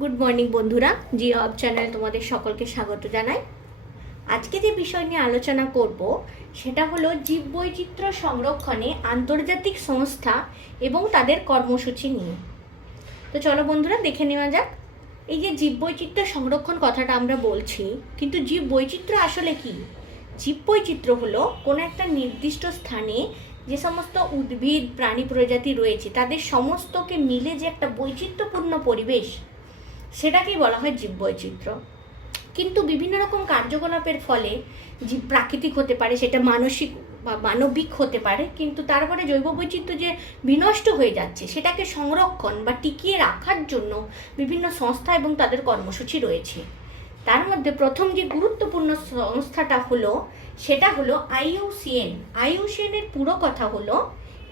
Good morning বন্ধুরা, Jio up channel তোমাদের সকলকে স্বাগত জানাই। আজকে যে বিষয় নিয়ে আলোচনা করব সেটা হলো জীববৈচিত্র্য সংরক্ষণে আন্তর্জাতিক সংস্থা এবং তাদের কর্মসূচি নিয়ে। তো চলো বন্ধুরা দেখে নেওয়া যাক। এই যে জীববৈচিত্র্য সংরক্ষণ কথাটা আমরা বলছি, কিন্তু জীববৈচিত্র্য আসলে কি? জীববৈচিত্র্য হলো কোনো একটা নির্দিষ্ট স্থানে যে সমস্ত উদ্ভিদ প্রাণী প্রজাতি রয়েছে তাদের সমস্তকে মিলে যে একটা বৈচিত্র্যপূর্ণ পরিবেশ, সেটাকেই বলা হয় জীববৈচিত্র্য। কিন্তু বিভিন্ন রকম কার্যকলাপের ফলে জীব প্রাকৃতিক হতে পারে, সেটা মানসিক বা মানবিক হতে পারে, কিন্তু তারপরে জৈব বৈচিত্র্য যে বিনষ্ট হয়ে যাচ্ছে সেটাকে সংরক্ষণ বা টিকিয়ে রাখার জন্য বিভিন্ন সংস্থা এবং তাদের কর্মসূচি রয়েছে। তার মধ্যে প্রথম যে গুরুত্বপূর্ণ সংস্থাটা হলো সেটা হলো IUCN। IUCN-এর পুরো কথা হলো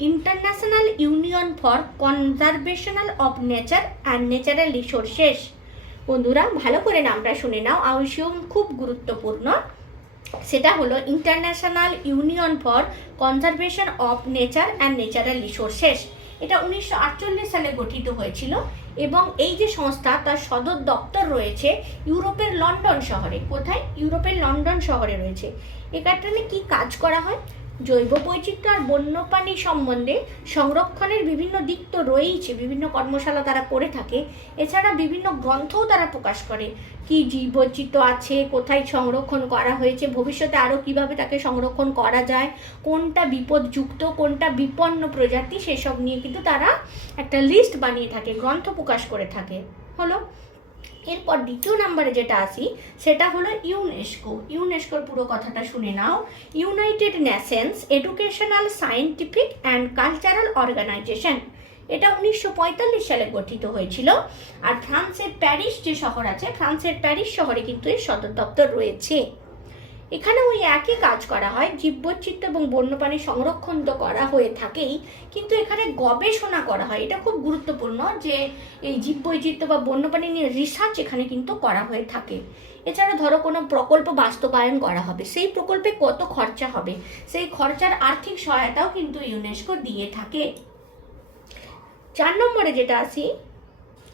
international union for conservation of nature and natural resources. বন্ধুরা ভালো করে নামটা শুনে নাও, IUCN খুব গুরুত্বপূর্ণ। সেটা হলো international union for conservation of nature and natural resources. এটা 1948 সালে গঠিত হয়েছিল এবং এই যে সংস্থা তার সদর দপ্তর রয়েছে ইউরোপের লন্ডন শহরে। কোথায়? ইউরোপের লন্ডন শহরে রয়েছে। এখানে কি কাজ করা হয়? জৈব বৈচিত্র্য আর বন্যপ্রাণী সম্বন্ধে সংরক্ষণের বিভিন্ন দিক তো রয়েইছে, বিভিন্ন কর্মশালা তারা করে থাকে। এছাড়া বিভিন্ন গ্রন্থও তারা প্রকাশ করে, কি জীববৈচিত্র্য আছে, কোথায় সংরক্ষণ করা হয়েছে, ভবিষ্যতে আরও কিভাবে তাকে সংরক্ষণ করা যায়, কোনটা বিপদযুক্ত, কোনটা বিপন্ন প্রজাতি, সেসব নিয়ে কিন্তু তারা একটা লিস্ট বানিয়ে থাকে, গ্রন্থ প্রকাশ করে থাকে। হলো এরপর দ্বিতীয় নম্বরে যেটা আসি সেটা হলো ইউনেস্কো। ইউনেস্কোর পুরো কথাটা শুনে নাও। United Nations Educational Scientific and Cultural Organisation. এটা 1945 সালে গঠিত হয়েছিল। আর ফ্রান্সের প্যারিস যে শহর আছে, ফ্রান্সের প্যারিস শহরে কিন্তু এর সদর দপ্তর রয়েছে। এখানে ওই একই কাজ করা হয়, জীববৈচিত্র্য এবং বন্যপ্রাণী সংরক্ষণ তো করা হয়ে থাকেই, কিন্তু এখানে গবেষণা করা হয়। এটা খুব গুরুত্বপূর্ণ যে এই জীববৈচিত্র্য বা বন্যপ্রাণী নিয়ে রিসার্চ এখানে কিন্তু করা হয়ে থাকে। এছাড়া ধরো কোনো প্রকল্প বাস্তবায়ন করা হবে, সেই প্রকল্পে কত খরচা হবে, সেই খরচার আর্থিক সহায়তাও কিন্তু ইউনেস্কো দিয়ে থাকে। 4 নম্বরে যেটা আসি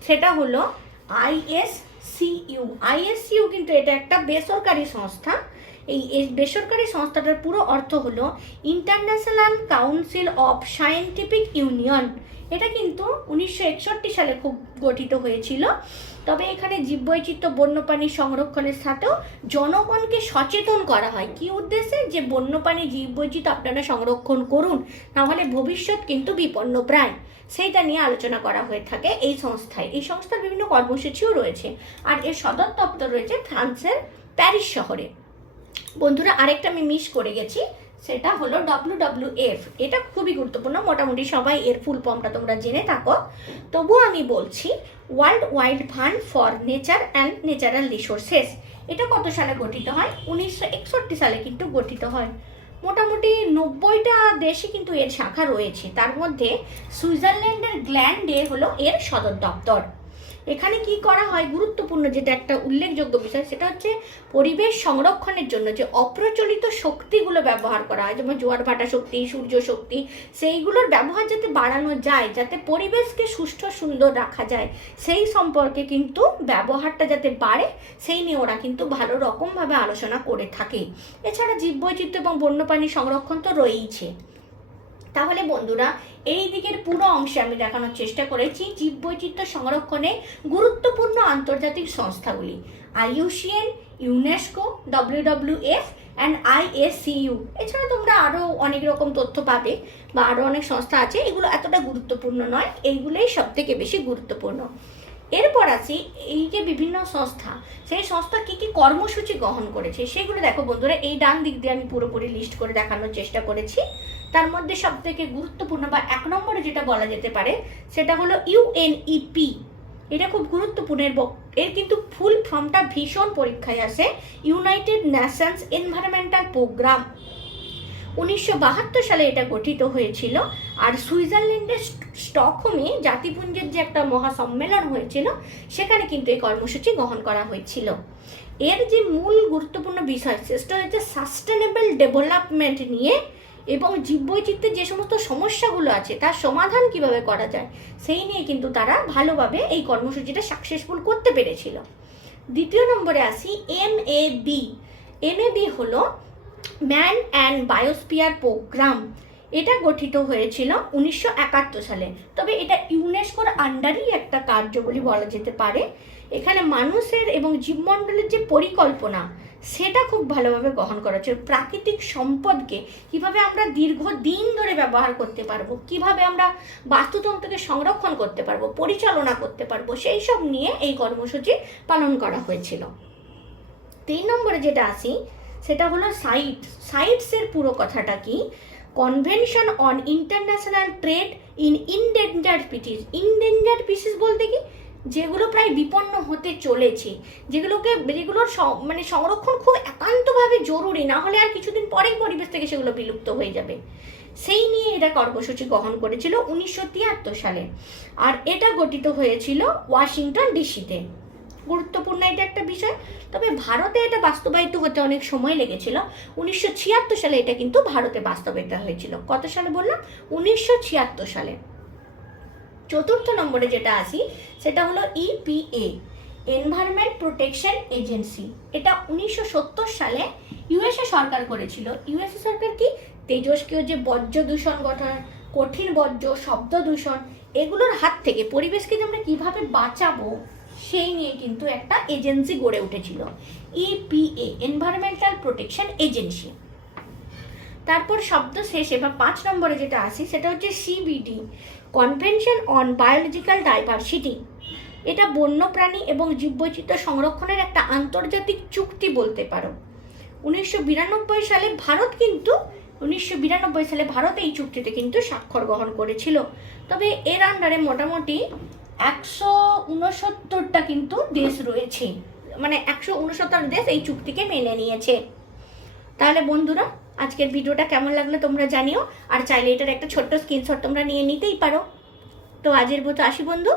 সেটা হলো ISCU। ISCU কিন্তু এটা একটা বেসরকারি সংস্থা। এই বেসরকারি সংস্থাটার পুরো অর্থ হলো international council of scientific union. এটা কিন্তু 1961 সালে খুব গঠিত হয়েছিল। তবে এখানে জীববৈচিত্র্য বন্যপ্রাণী সংরক্ষণের সাথেও জনগণকে সচেতন করা হয়। কি উদ্দেশ্যে? যে বন্যপ্রাণী জীববৈচিত্র্য আপনারা সংরক্ষণ করুন, নাহলে ভবিষ্যৎ কিন্তু বিপন্ন প্রায়, সেইটা নিয়ে আলোচনা করা হয়ে থাকে এই সংস্থায়। এই সংস্থার বিভিন্ন কর্মসূচিও রয়েছে, আর এর সদর দপ্তর রয়েছে ফ্রান্সের প্যারিস শহরে। বন্ধুরা আরেকটা আমি মিস করে গেছি, সেটা হলো WWF। এটা খুবই গুরুত্বপূর্ণ, মোটামুটি সবাই এর ফুল ফর্মটা তোমরা জেনে থাকো, তবুও আমি বলছি। World wide fund for nature and natural resources. এটা কত সালে গঠিত হয়? 1961 সালে কিন্তু গঠিত হয়। মোটামুটি 90টা দেশে কিন্তু এর শাখা রয়েছে, তার মধ্যে সুইজারল্যান্ডের গ্ল্যান্ডে হলো এর সদর দপ্তর। এখানে কি করা হয় গুরুত্বপূর্ণ, যেটা একটা উল্লেখযোগ্য বিষয়, সেটা হচ্ছে পরিবেশ সংরক্ষণের জন্য যে অপ্রচলিত শক্তিগুলো ব্যবহার করা হয়, যেমন জোয়ার ভাটা শক্তি, সূর্য শক্তি, সেইগুলোর ব্যবহার যাতে বাড়ানো যায়, যাতে পরিবেশকে সুষ্ঠু সুন্দর রাখা যায়, সেই সম্পর্কে কিন্তু ব্যবহারটা যাতে বাড়ে, সেই নিয়ে ওরা কিন্তু ভালো রকমভাবে আলোচনা করে থাকে। এছাড়া জীববৈচিত্র্য এবং বন্যপ্রাণী সংরক্ষণ তো রয়েইছে। তাহলে বন্ধুরা এই দিকের পুরো অংশে আমি দেখানোর চেষ্টা করেছি জীববৈচিত্র্য সংরক্ষণে গুরুত্বপূর্ণ আন্তর্জাতিক সংস্থাগুলি: IUCN, UNESCO, WWF and ISCU। এছাড়া তোমরা আরও অনেক রকম তথ্য পাবে বা আরও অনেক সংস্থা আছে, এগুলো এতটা গুরুত্বপূর্ণ নয়, এইগুলোই সব থেকে বেশি গুরুত্বপূর্ণ। এরপর আসি এই যে বিভিন্ন সংস্থা, সেই সংস্থা কী কী কর্মসূচি গ্রহণ করেছে সেগুলো দেখো বন্ধুরা। এই ডান দিক দিয়ে আমি পুরোপুরি লিস্ট করে দেখানোর চেষ্টা করেছি। তার মধ্যে সব থেকে গুরুত্বপূর্ণ বা 1 নম্বরে যেটা বলা যেতে পারে সেটা হলো UNEP। এটা খুব গুরুত্বপূর্ণ। এর কিন্তু ফুল ফর্মটা ভীষণ পরীক্ষায় আসে, ইউনাইটেড নেশনস এনভায়রনমেন্টাল প্রোগ্রাম। 1972 সালে এটা গঠিত হয়েছিল। আর সুইজারল্যান্ডের স্টকহোমে জাতিপুঞ্জের যে একটা মহাসম্মেলন হয়েছিল, সেখানে কিন্তু এই কর্মসূচি গ্রহণ করা হয়েছিল। এর যে মূল গুরুত্বপূর্ণ বিষয় সেটা হচ্ছে সাস্টেনেবল ডেভেলপমেন্ট নিয়ে এবং জীববৈচিত্র্যের যে সমস্ত সমস্যাগুলো আছে তার সমাধান কিভাবে করা যায় সেই নিয়ে কিন্তু তারা ভালোভাবে এই কর্মসূচিটা সাকসেসফুল করতে পেরেছিল। দ্বিতীয় নম্বরে আসি MAB। MAB হলো ম্যান অ্যান্ড বায়োস্ফিয়ার প্রোগ্রাম। এটা গঠিত হয়েছিল 1971 সালে। তবে এটা ইউনেস্কোর আন্ডারই একটা কার্য বলে বলা যেতে পারে। এখানে মানুষের এবং জীবমণ্ডলের যে পরিকল্পনা সেটা খুব ভালোভাবে গ্রহণ করা হচ্ছে। প্রাকৃতিক সম্পদকে কিভাবে আমরা দীর্ঘদিন ধরে ব্যবহার করতে পারবো, কিভাবে আমরা বাস্তুতন্ত্রকে সংরক্ষণ করতে পারবো, পরিচালনা করতে পারবো, সেই সব নিয়ে এই কর্মসূচি পালন করা হয়েছিল। 3 নম্বরে যেটা আসি সেটা হলো সাইটসের পুরো কথাটা কি, Convention on International Trade in Endangered Species. Endangered species বলতে কি, যেগুলো প্রায় বিপন্ন হতে চলেছে, যেগুলোর মানে সংরক্ষণ খুব একান্তভাবে জরুরি, না হলে আর কিছুদিন পরেই পরিবেশ থেকে সেগুলো বিলুপ্ত হয়ে যাবে, সেই নিয়ে এটা কর্মসূচি গ্রহণ করেছিল 1973 সালে। আর এটা গঠিত হয়েছিল ওয়াশিংটন ডিসিতে। গুরুত্বপূর্ণ এটা একটা বিষয়। তবে ভারতে এটা বাস্তবায়িত হতে অনেক সময় লেগেছিল। 1976 সালে এটা কিন্তু ভারতে বাস্তবায়িত হয়েছিল। কত সালে বললাম? 1976 সালে। 4র্থ নম্বরে যেটা আসি সেটা হলো EPA, এনভায়রনমেন্ট প্রোটেকশন এজেন্সি। এটা 1970 সালে USA সরকার করেছিল। USA সরকার কি, তেজস্ক্রিয় যে বর্জ্য দূষণ গঠন, কঠিন বর্জ্য, শব্দ দূষণ, এগুলোর হাত থেকে পরিবেশকে আমরা কিভাবে বাঁচাবো সেই নিয়ে কিন্তু একটা এজেন্সি গড়ে উঠেছিল, EPA, এনভায়রনমেন্টাল প্রোটেকশন এজেন্সি। তারপর শব্দ শেষে বা 5 নম্বরে যেটা আসি সেটা হচ্ছে CBD, convention on biological diversity. এটা বন্যপ্রাণী এবং জীববৈচিত্র্য সংরক্ষণের একটা আন্তর্জাতিক চুক্তি বলতে পারো। 1992 সালে ভারত এই চুক্তিতে কিন্তু স্বাক্ষর গ্রহণ করেছিল। তবে এর আন্ডারে মোটামুটি 169টা কিন্তু দেশ রয়েছে, মানে 169 দেশ এই চুক্তিকে মেনে নিয়েছে। তাহলে বন্ধুরা, আজকের ভিডিওটা কেমন লাগলো তোমরা জানিও, আর চাইলে এটার একটা ছোট্ট স্ক্রিনশট তোমরা নিয়ে নিতেই পারো। তো আজের মতো আসি বন্ধু।